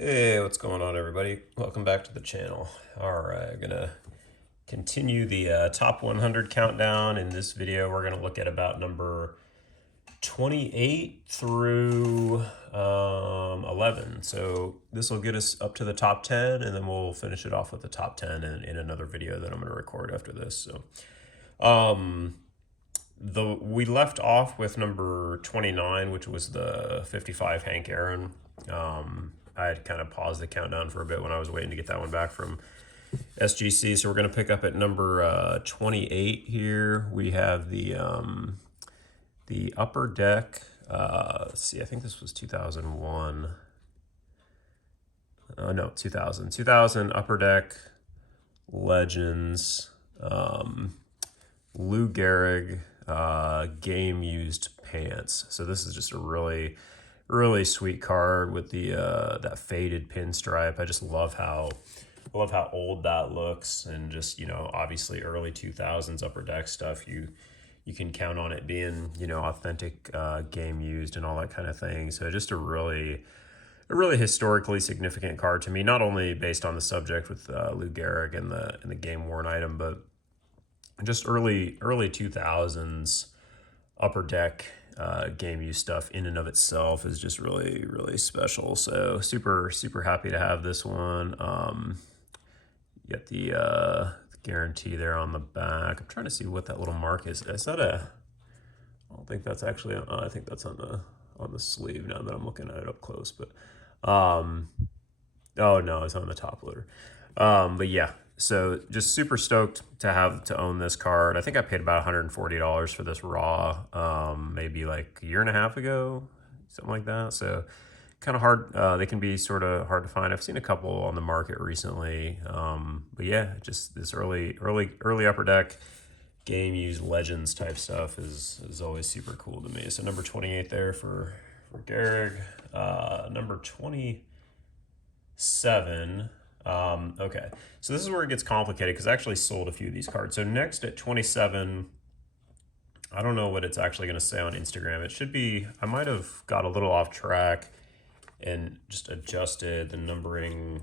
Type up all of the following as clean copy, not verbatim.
Hey, what's going on, everybody? Welcome back to the channel. All right, gonna continue the top 100 countdown. In this video, we're gonna look at about number 28 through 11. So this will get us up to the top 10, and then we'll finish it off with the top 10 in another video that I'm gonna record after this. So, we left off with number 29, which was the 55 Hank Aaron. I had kind of paused the countdown for a bit when I was waiting to get that one back from SGC. So we're going to pick up at number 28 here. We have the Upper Deck. Let's see, I think this was 2001. No, 2000. 2000 Upper Deck Legends. Lou Gehrig game used pants. So this is just a really sweet card with the that faded pinstripe. I just love how old that looks, and just, obviously early 2000s Upper Deck stuff. You can count on it being, authentic game used and all that kind of thing. So just a really historically significant card to me, not only based on the subject with Lou Gehrig and the game worn item, but just early 2000s Upper Deck game use stuff in and of itself is just really special. So super happy to have this one. You got the guarantee there on the back. I'm trying to see what that little mark is. Is that a? I don't think that's actually. I think that's on the sleeve now that I'm looking at it up close. But oh no, it's on the top loader. But yeah. So just super stoked to own this card. I think I paid about $140 for this raw, maybe like a year and a half ago, something like that. So kind of hard. They can be sort of hard to find. I've seen a couple on the market recently. But yeah, just this early Upper Deck game used Legends type stuff is always super cool to me. So number 28 there for Gehrig. Number 27. Okay, so this is where it gets complicated because I actually sold a few of these cards. So next at 27, I don't know what it's actually going to say on Instagram. It should be, I might have got a little off track and just adjusted the numbering,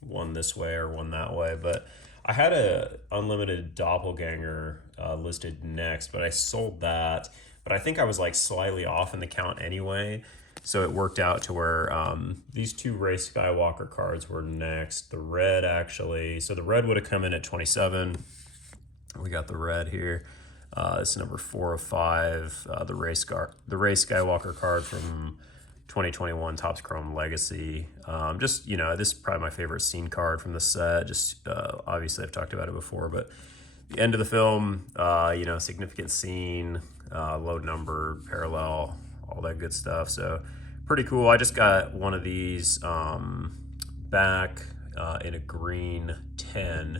one this way or one that way. But I had a unlimited doppelganger listed next, but I sold that. But I think I was like slightly off in the count anyway. So it worked out to where these two Ray Skywalker cards were next. The red actually, so the red would have come in at 27. We got the red here. It's number 4 of 5. The Ray Skywalker card from 2021 Topps Chrome Legacy. Just, this is probably my favorite scene card from the set. Just obviously I've talked about it before, but the end of the film, significant scene, low number, parallel, all that good stuff. So pretty cool. I just got one of these back in a green 10,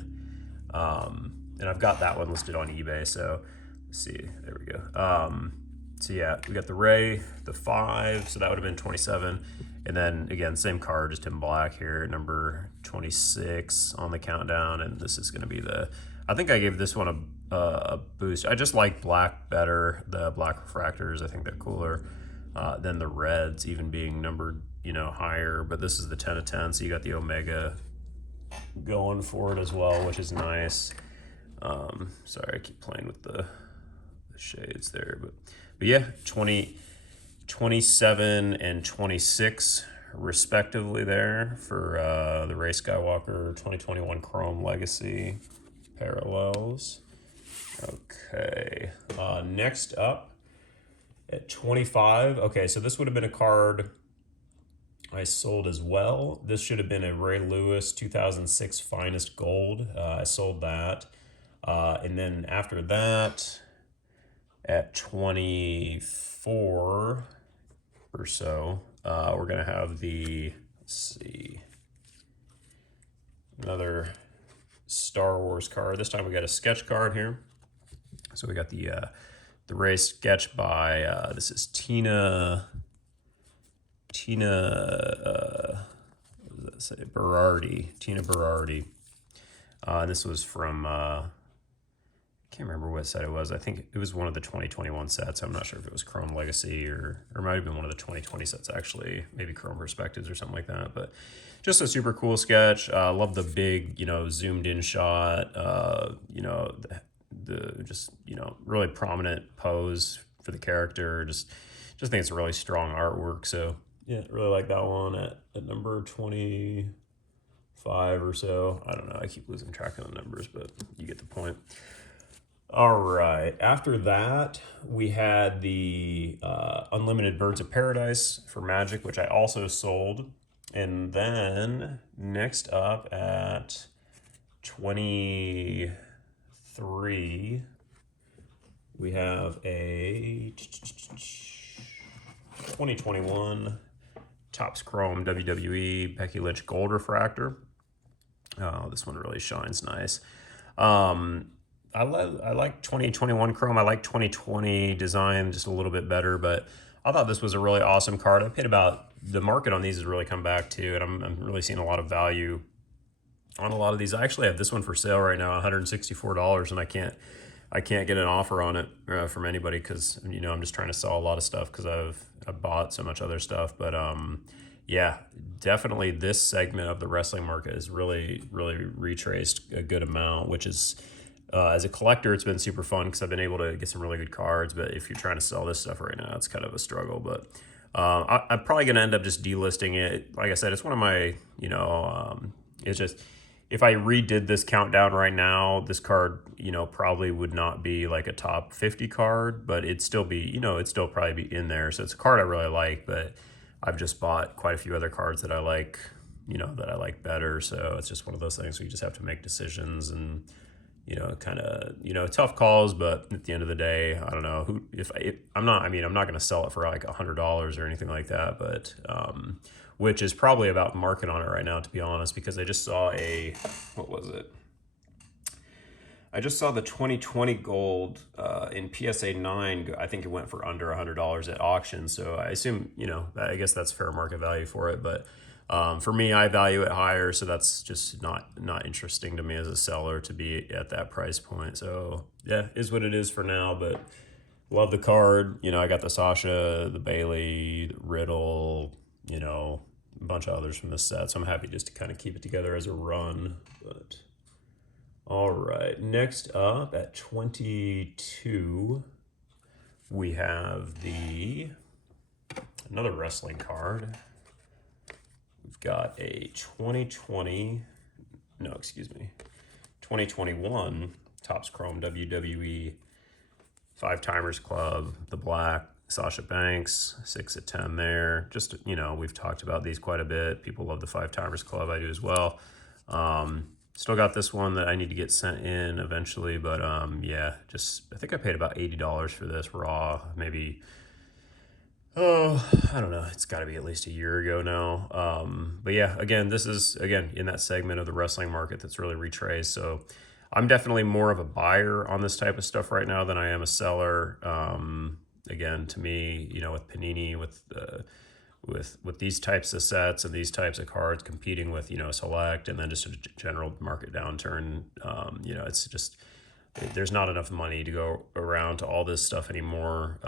and I've got that one listed on eBay. So let's see, there we go. So yeah, we got the Ray, the 5, so that would have been 27, and then again same card, just in black here, number 26 on the countdown. And this is going to be I think I gave this one a boost. I just like black better. The black refractors, I think they're cooler than the reds, even being numbered, higher. But this is the 10 of 10, so you got the Omega going for it as well, which is nice. Sorry, I keep playing with the shades there, but yeah, 27 and 26 respectively there for the Ray Skywalker 2021 Chrome Legacy parallels. Okay, next up at 25. Okay, so this would have been a card I sold as well. This should have been a Ray Lewis 2006 Finest Gold. I sold that. And then after that, at 24 or so, we're going to have let's see, another Star Wars card. This time we got a sketch card here. So we got the Ray sketch by, this is Tina, what does that say? Tina Berardi. And this was from, can't remember what set it was. I think it was one of the 2021 sets. I'm not sure if it was Chrome Legacy or it might have been one of the 2020 sets actually, maybe Chrome Perspectives or something like that. But just a super cool sketch. Love the big, zoomed in shot. The just really prominent pose for the character. Just think it's a really strong artwork. So yeah, really like that one at number 25 or so. I don't know. I keep losing track of the numbers, but you get the point. All right. After that, we had the Unlimited Birds of Paradise for Magic, which I also sold. And then next up at 23, we have a 2021 Topps Chrome WWE Becky Lynch Gold Refractor. Oh, this one really shines nice. I like 2021 Chrome. I like 2020 design just a little bit better, but I thought this was a really awesome card. I paid about, the market on these has really come back too, and I'm really seeing a lot of value on a lot of these. I actually have this one for sale right now, $164, and I can't get an offer on it from anybody because I'm just trying to sell a lot of stuff because I've bought so much other stuff. But yeah, definitely this segment of the wrestling market is really retraced a good amount, which is as a collector, it's been super fun because I've been able to get some really good cards. But if you're trying to sell this stuff right now, it's kind of a struggle. But I'm probably going to end up just delisting it. Like I said, it's one of my, it's just, if I redid this countdown right now, this card, probably would not be like a top 50 card, but it'd still be, it'd still probably be in there. So it's a card I really like, but I've just bought quite a few other cards that I like, that I like better. So it's just one of those things where you just have to make decisions and, kind of, tough calls. But at the end of the day, I don't know I'm not going to sell it for like $100 or anything like that, but, which is probably about market on it right now, to be honest, because I just saw what was it? I just saw the 2020 gold in PSA 9. I think it went for under $100 at auction. So I assume, I guess that's fair market value for it. But for me, I value it higher. So that's just not interesting to me as a seller to be at that price point. So yeah, is what it is for now. But love the card. I got the Sasha, the Bailey, the Riddle, a bunch of others from this set. So I'm happy just to kind of keep it together as a run. But all right, next up at 22, we have another wrestling card. We've got a 2021 Topps Chrome WWE 5-Timers Club, the black, Sasha Banks, 6 of 10 there. Just, we've talked about these quite a bit. People love the 5-Timers Club. I do as well. Still got this one that I need to get sent in eventually, but yeah, I think I paid about $80 for this raw, maybe, I don't know, it's got to be at least a year ago now. But yeah, again, this is, in that segment of the wrestling market that's really retraced. So I'm definitely more of a buyer on this type of stuff right now than I am a seller. Again, to me, with Panini, with these types of sets and these types of cards competing with, Select and then just a general market downturn, it's just, there's not enough money to go around to all this stuff anymore,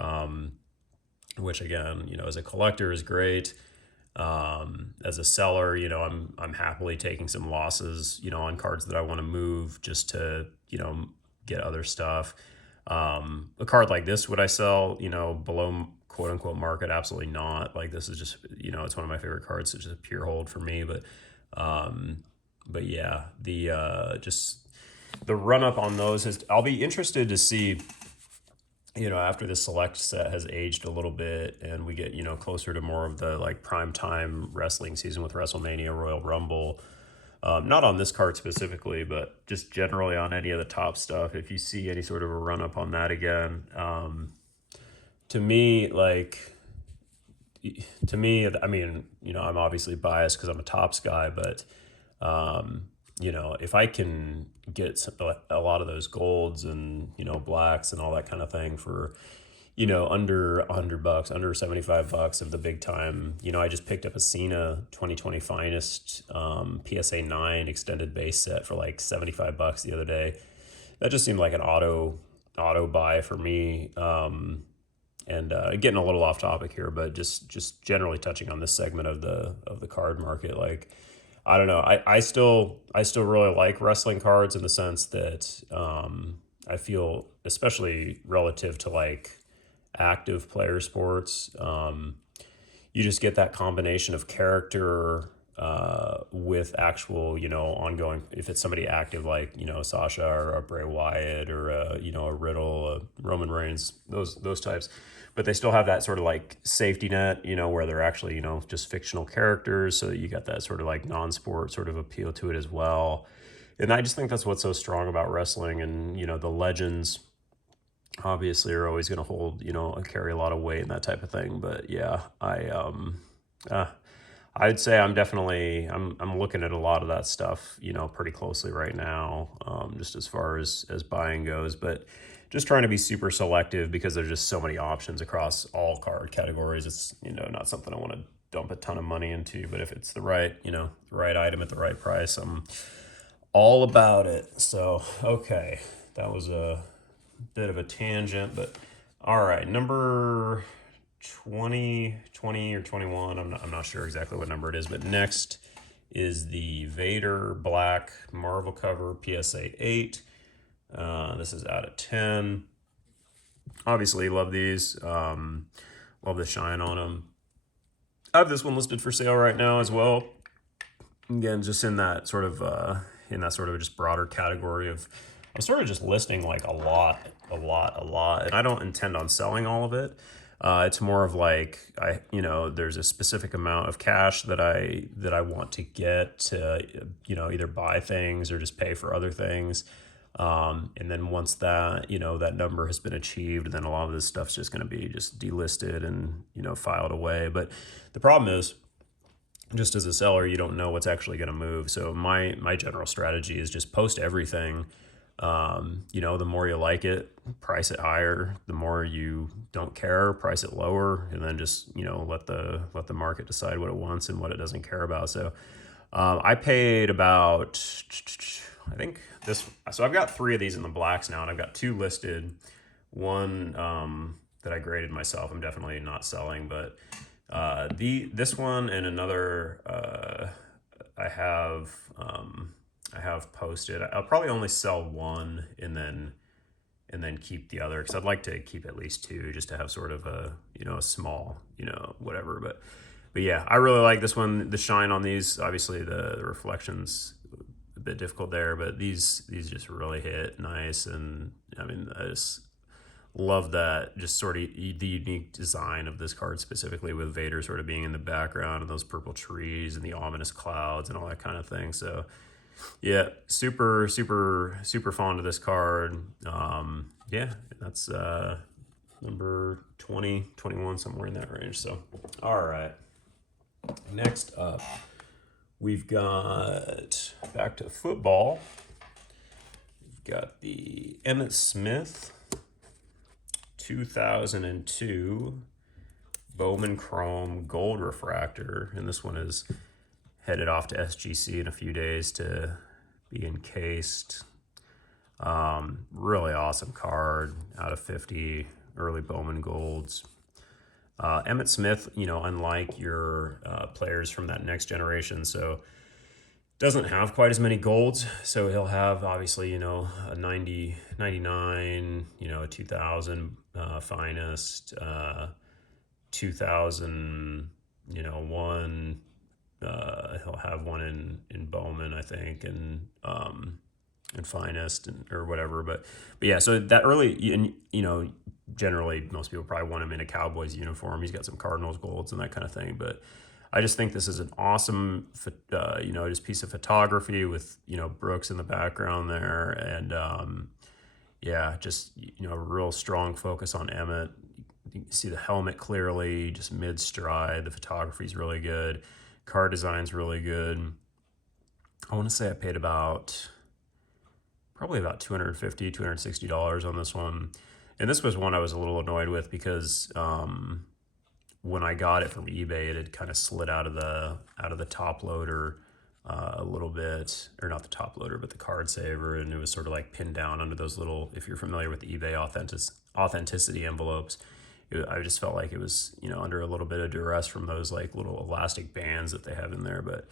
which again, as a collector is great. As a seller, I'm happily taking some losses, on cards that I want to move just to, get other stuff. A card like this, would I sell, below quote unquote market? Absolutely not. Like, this is just, it's one of my favorite cards. It's just a pure hold for me. But yeah, just the run up on those I'll be interested to see, after the Select set has aged a little bit and we get, closer to more of the like prime time wrestling season with WrestleMania, Royal Rumble. Not on this card specifically, but just generally on any of the top stuff. If you see any sort of a run up on that again, to me, I mean, I'm obviously biased because I'm a Topps guy, but, if I can get a lot of those golds and, blacks and all that kind of thing for, under $100, under $75 of the big time. I just picked up a Cena 2020 Finest PSA 9 extended base set for like $75 the other day. that just seemed like an auto buy for me. And getting a little off topic here, but just generally touching on this segment of the card market, like I don't know, I still really like wrestling cards in the sense that I feel, especially relative to like active player sports, you just get that combination of character with actual, ongoing. If it's somebody active like Sasha or a Bray Wyatt or a Riddle, a Roman Reigns, those types, but they still have that sort of like safety net, where they're actually just fictional characters, so that you got that sort of like non-sport sort of appeal to it as well. And I just think that's what's so strong about wrestling, and the legends obviously are always going to hold, carry a lot of weight and that type of thing. But yeah, uh, I'd say I'm looking at a lot of that stuff, pretty closely right now, just as far as buying goes, but just trying to be super selective because there's just so many options across all card categories. It's, not something I want to dump a ton of money into, but if it's the right item at the right price, I'm all about it. So, okay, that was a bit of a tangent, but all right, number 20 or 21. I'm not sure exactly what number it is, but next is the Vader Black Marvel cover PSA 8. This is out of 10. Obviously, love these. Love the shine on them. I have this one listed for sale right now as well. Again, just in that sort of just broader category of, I'm sort of just listing like a lot, and I don't intend on selling all of it. It's more of like there's a specific amount of cash that I want to get to either buy things or just pay for other things. And then once that that number has been achieved, then a lot of this stuff's just going to be just delisted and filed away. But the problem is, just as a seller, you don't know what's actually going to move. So my general strategy is just post everything. The more you like it, price it higher. The more you don't care, price it lower, and then just let the market decide what it wants and what it doesn't care about. So I paid about, I think this. So I've got 3 of these in the blacks now, and I've got 2 listed. One that I graded myself. I'm definitely not selling, but this one and another I have posted. I'll probably only sell one and then keep the other, because I'd like to keep at least 2 just to have sort of a a small whatever. But yeah, I really like this one. The shine on these, obviously the reflections a bit difficult there, but these just really hit nice. And I mean, I just love that, just sort of the unique design of this card, specifically with Vader sort of being in the background and those purple trees and the ominous clouds and all that kind of thing. So yeah, super fond of this card. Yeah, that's number 20, 21, somewhere in that range. So all right, next up we've got, back to football, we've got the Emmitt Smith 2002 Bowman Chrome Gold Refractor, and this one is headed off to SGC in a few days to be encased. Really awesome card, out of 50, early Bowman Golds. Emmitt Smith, unlike your players from that next generation, so doesn't have quite as many golds. So he'll have, obviously, a 90, 99, a 2000 finest, 2000, one. He'll have one in Bowman, I think, and finest or whatever. But yeah, so that early, and generally most people probably want him in a Cowboys uniform. He's got some Cardinals golds and that kind of thing. But I just think this is an awesome, just piece of photography with Brooks in the background there, and yeah, just a real strong focus on Emmitt. You can see the helmet clearly, just mid stride. The photography is really good. Card design's really good. I want to say I paid probably about $250, $260 on this one. And this was one I was a little annoyed with because when I got it from eBay, it had kind of slid out of the top loader a little bit, or not the top loader, but the card saver, and it was sort of like pinned down under those little, if you're familiar with the eBay authenticity envelopes, I just felt like it was, you know, under a little bit of duress from those like little elastic bands that they have in there. But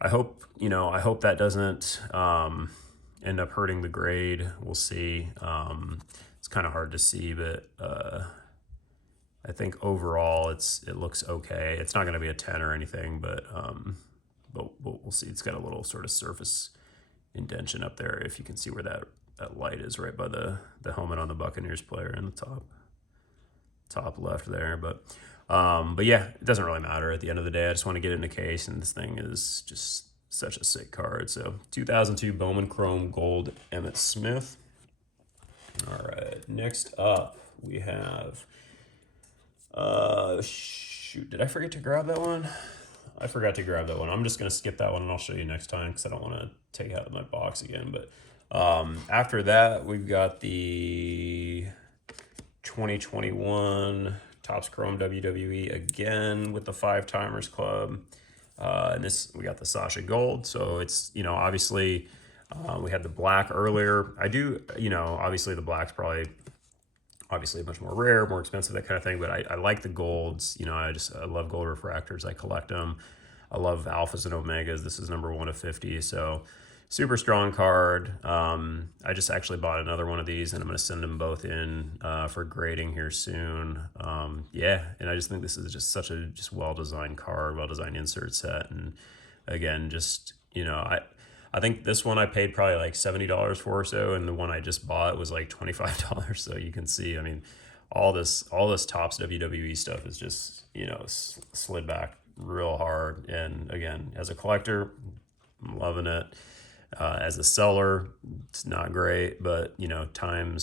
I hope, you know, I hope that doesn't end up hurting the grade. We'll see. It's kind of hard to see, but I think overall it looks okay. It's not going to be a 10 or anything, but we'll see. It's got a little sort of surface indentation up there, if you can see where that light is, right by the helmet on the Buccaneers player in the top left there. But yeah, it doesn't really matter at the end of the day. I just want to get it in a case, and this thing is just such a sick card. So 2002 Bowman Chrome Gold Emmitt Smith. All right, next up we have shoot, did I forget to grab that one? I forgot to grab that one. I'm just gonna skip that one and I'll show you next time because I don't want to take it out of my box again. But after that, we've got the 2021 Topps Chrome WWE again with the 5-Timers Club. And this, we got the Sasha Gold. So it's, you know, obviously we had the black earlier. I do, you know, obviously the black's probably obviously much more rare, more expensive, that kind of thing. But I like the golds. You know, I love gold refractors. I collect them. I love alphas and omegas. This is number 1 of 50. So super strong card. I just actually bought another one of these, and I'm going to send them both in for grading here soon. Yeah, and I just think this is just such a well-designed card, well-designed insert set. And again, just, you know, I think this one I paid probably like $70 for or so, and the one I just bought was like $25. So you can see, I mean, all this Topps WWE stuff is just, you know, slid back real hard. And again, as a collector, I'm loving it. As a seller, it's not great, but you know, time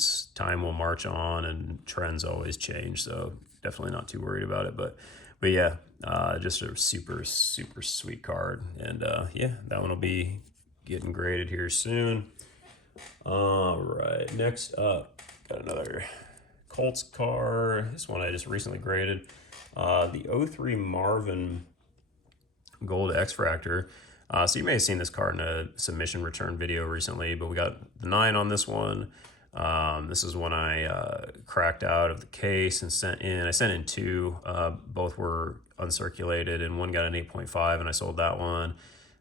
will march on, and trends always change. So definitely not too worried about it. But yeah, just a super sweet card, and yeah, that one will be getting graded here soon. All right, next up, got another Colts card. This one I just recently graded. The 03 Marvin Gold X-Fractor. So you may have seen this card in a submission return video recently, but we got the 9 on this one. This is one I cracked out of the case and sent in. I sent in 2. Both were uncirculated, and one got an 8.5, and I sold that one.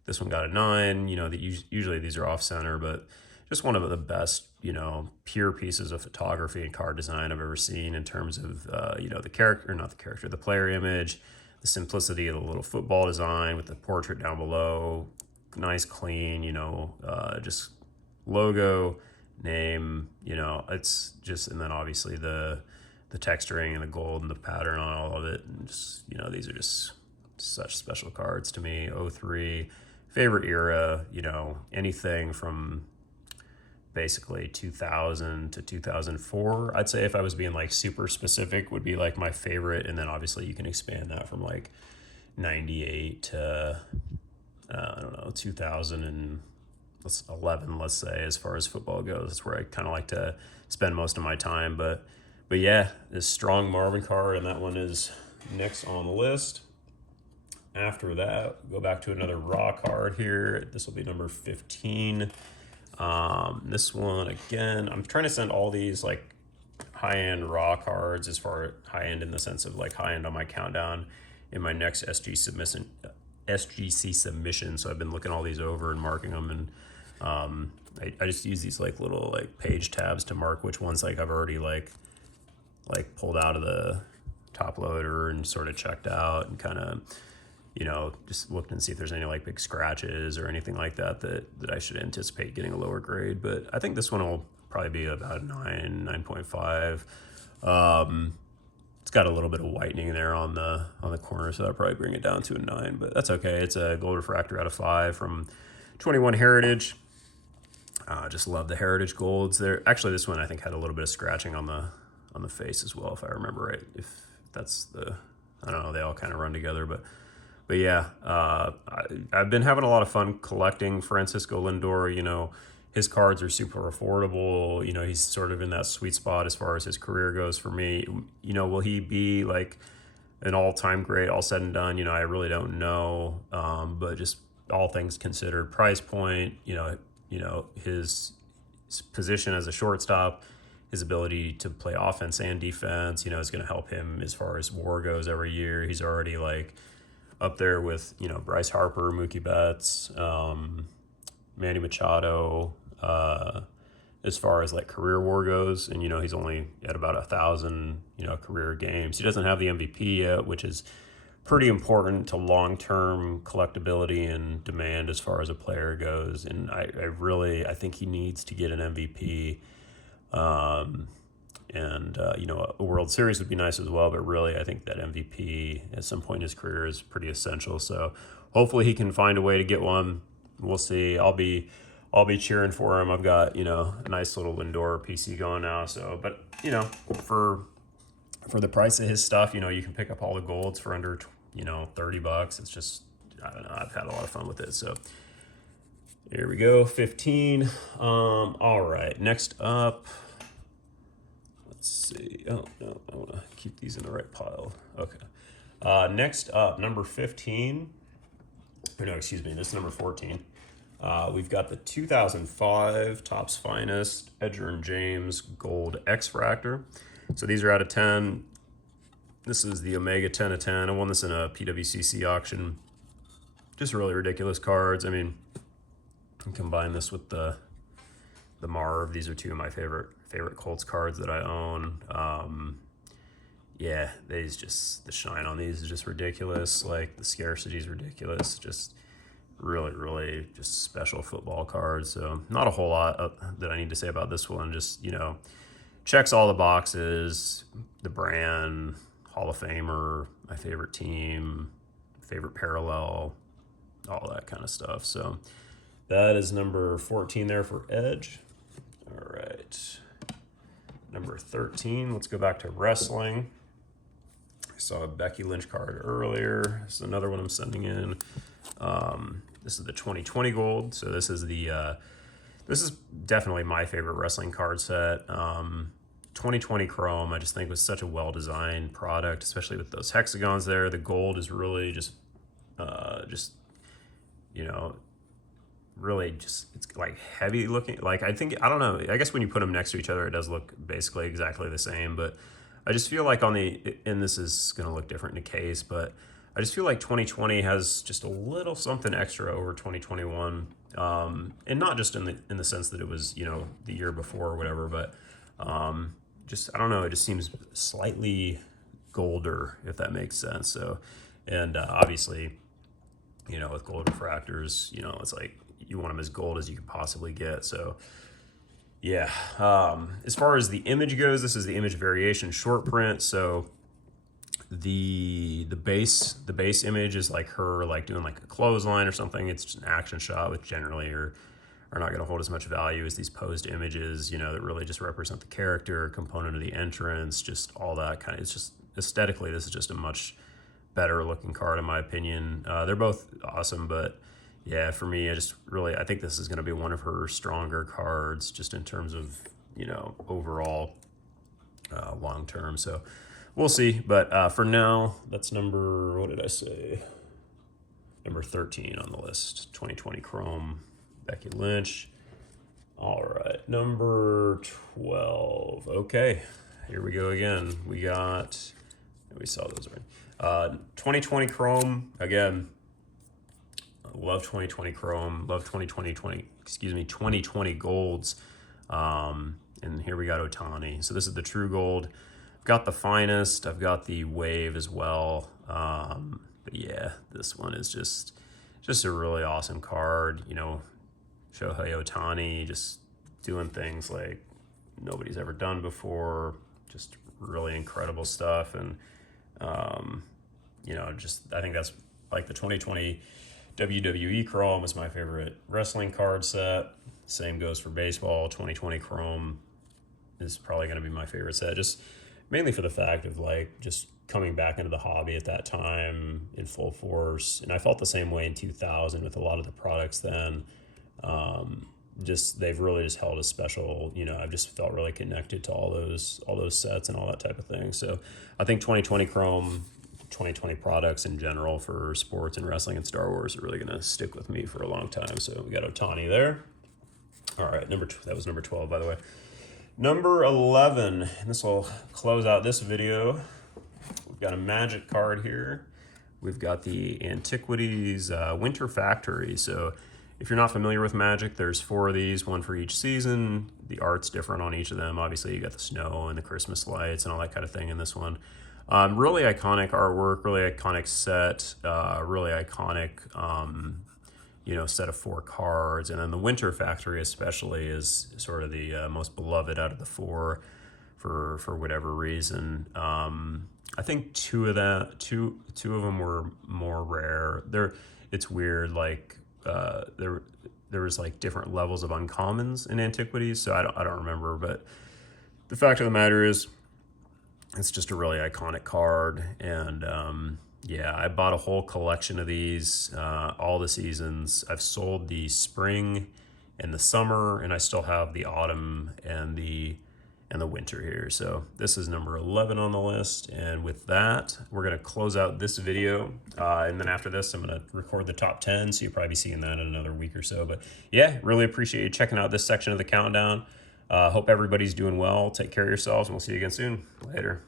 This one got a 9. You know, usually these are off center, but just one of the best, you know, pure pieces of photography and card design I've ever seen in terms of, you know, the player image, the simplicity of the little football design with the portrait down below, nice, clean, you know, just logo, name, you know, it's just, and then obviously the texturing and the gold and the pattern on all of it. And just, you know, these are just such special cards to me. 03, favorite era, you know, anything from basically 2000 to 2004, I'd say, if I was being like super specific, would be like my favorite. And then obviously you can expand that from like 98 to I don't know, 2011, let's say, as far as football goes. That's where I kind of like to spend most of my time. But yeah, this strong Marvin card, and that one is next on the list. After that, go back to another raw card here. This will be number 15. This one, again, I'm trying to send all these like high-end raw cards, as far high-end in the sense of like high-end on my countdown, in my next SGC submission. So I've been looking all these over and marking them, and I just use these like little like page tabs to mark which ones like I've already like pulled out of the top loader and sort of checked out, and kind of, you know, just looked and see if there's any like big scratches or anything like that I should anticipate getting a lower grade. But I think this one will probably be about 9.5. It's got a little bit of whitening there on the corner, so that'll probably bring it down to a 9, but that's okay. It's a gold refractor out of 5 from 21 Heritage. Just love the Heritage golds. There, actually, this one I think had a little bit of scratching on the face as well, if I remember right. If that's the, I don't know, they all kind of run together, but yeah, I've been having a lot of fun collecting Francisco Lindor. You know, his cards are super affordable. You know, he's sort of in that sweet spot as far as his career goes for me. You know, will he be like an all-time great all said and done? You know, I really don't know. But just all things considered, price point, his position as a shortstop, his ability to play offense and defense, is going to help him as far as WAR goes every year. He's already like up there with, Bryce Harper, Mookie Betts, Manny Machado, as far as like career WAR goes. And, he's only at about 1,000, career games. He doesn't have the MVP yet, which is pretty important to long-term collectability and demand as far as a player goes. And I think he needs to get an MVP. A World Series would be nice as well, but really I think that MVP at some point in his career is pretty essential. So hopefully he can find a way to get one. We'll see. I'll be cheering for him. I've got, a nice little Lindor PC going now. So, but for the price of his stuff, you can pick up all the golds for under, $30. It's just, I don't know. I've had a lot of fun with it. So here we go. 15. All right. Next up, let's see. Oh, no, I want to keep these in the right pile. Okay. Next up, number 15. Or no, excuse me. This is number 14. We've got the 2005 Topps Finest Edger and James Gold X Fractor. So these are out of 10. This is the Omega 10 of 10. I won this in a PWCC auction. Just really ridiculous cards. I mean, combine this with the Marv. These are two of my favorite Colts cards that I own. Yeah, the shine on these is just ridiculous. Like the scarcity is ridiculous. Just really, really just special football cards. So not a whole lot that I need to say about this one. Just, checks all the boxes, the brand, Hall of Famer, my favorite team, favorite parallel, all that kind of stuff. So that is number 14 there for Edge. All right. Number 13, let's go back to wrestling. I saw a Becky Lynch card earlier. This is another one I'm sending in. This is the 2020 gold. So this is this is definitely my favorite wrestling card set. 2020 Chrome, I just think was such a well-designed product, especially with those hexagons there. The gold is really really just, it's like heavy looking. Like, I don't know, I guess when you put them next to each other, it does look basically exactly the same, but I just feel like and this is going to look different in a case, but I just feel like 2020 has just a little something extra over 2021. And not just in the sense that it was, the year before or whatever, but just, I don't know, it just seems slightly golder, if that makes sense. So, and obviously, with gold refractors, it's like you want them as gold as you could possibly get. So yeah, as far as the image goes, this is the image variation short print. So the base image is like her like doing like a clothesline or something. It's just an action shot, which generally are not going to hold as much value as these posed images, that really just represent the character, component of the entrance, just all that kind of. It's just aesthetically, this is just a much better looking card in my opinion. They're both awesome, but yeah, for me, I think this is going to be one of her stronger cards, just in terms of overall long term. So we'll see. But for now, that's number, what did I say? Number 13 on the list. 2020 Chrome, Becky Lynch. All right, number 12. Okay, here we go again. We saw those already. 2020 Chrome, again, love 2020 Chrome, love 2020 Golds. And here we got Ohtani. So this is the True Gold. I've got the Finest, I've got the Wave as well. But yeah, this one is just a really awesome card. Shohei Ohtani just doing things like nobody's ever done before. Just really incredible stuff. And I think that's like the 2020 WWE Chrome is my favorite wrestling card set. Same goes for baseball. 2020 Chrome is probably going to be my favorite set, just mainly for the fact of like just coming back into the hobby at that time in full force. And I felt the same way in 2000 with a lot of the products then. They've really just held a special, I've just felt really connected to all those sets and all that type of thing. So I think 2020 Chrome 2020 products in general for sports and wrestling and Star Wars are really going to stick with me for a long time. So we got Otani there. All right, that was number 12, by the way. Number 11, and this will close out this video. We've got a Magic card here. We've got the Antiquities Winter Factory. So if you're not familiar with Magic, there's 4 of these, one for each season. The art's different on each of them. Obviously, you got the snow and the Christmas lights and all that kind of thing in this one. Really iconic artwork, really iconic set, really iconic, set of 4 cards. And then the Winter Factory especially is sort of the most beloved out of the 4 for whatever reason. I think two of them were more rare. It's weird, like there was like different levels of uncommons in Antiquities, so I don't remember, but the fact of the matter is it's just a really iconic card. And yeah, I bought a whole collection of these, all the seasons. I've sold the spring and the summer, and I still have the autumn and the winter here. So this is number 11 on the list. And with that, we're going to close out this video. And then after this, I'm going to record the top 10. So you'll probably be seeing that in another week or so. But yeah, really appreciate you checking out this section of the countdown. Hope everybody's doing well. Take care of yourselves, and we'll see you again soon. Later.